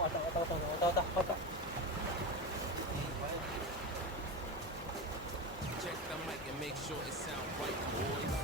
왔다. Check the mic and make sure it sound right, boys.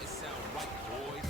It sound right, boys.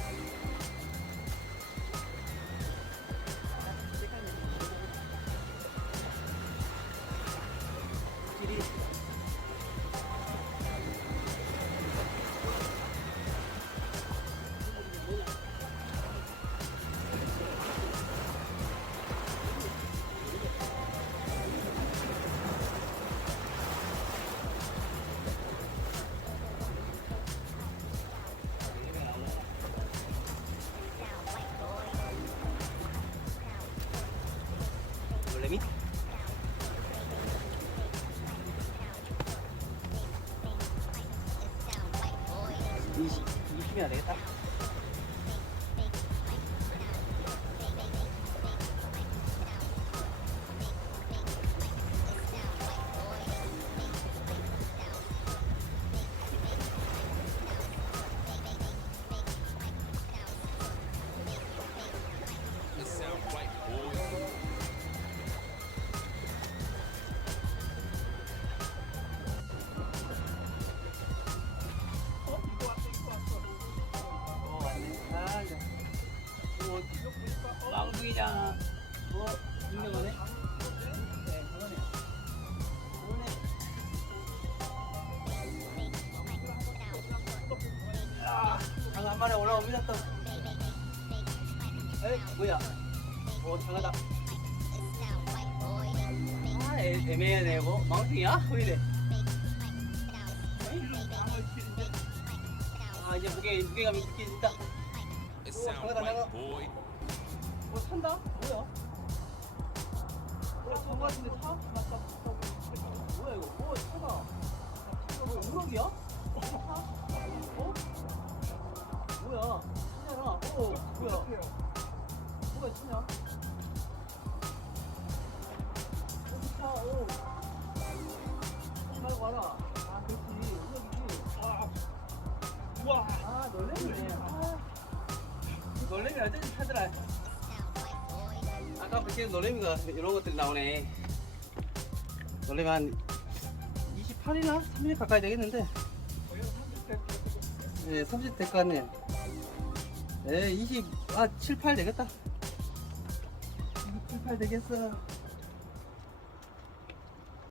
놀래미? 20이면 되겠다. It sound right, boys. 왔네. 망둥이잖아. 유명하네. 네, 그거네. 한 마리 올라옵니다 또. 에이, 뭐야? 장하다. 애매하네, 뭐. 망둥이야? 왜 이래? 이제 무게감이 느껴진다. It sound right, boy. 산다? 뭐야? 저거 같은데 차? 맞다. 뭐야 이거? 차다. 차가 뭐야? 우럭이야? 차? 뭐야? 차잖아. 뭐야? 뭐가 차냐? 차, 하지 말고 와라. 그렇지. 우럭이지. 우와. 놀래미네. 놀래미 어쩐지 타더라. 아까 그렇게 놀래미가 이런 것들이 나오네. 놀래미 한 28이나 30일 가까이 되겠는데. 네, 30 될 것 같네. 네, 7, 8 되겠다. 7, 8 되겠어.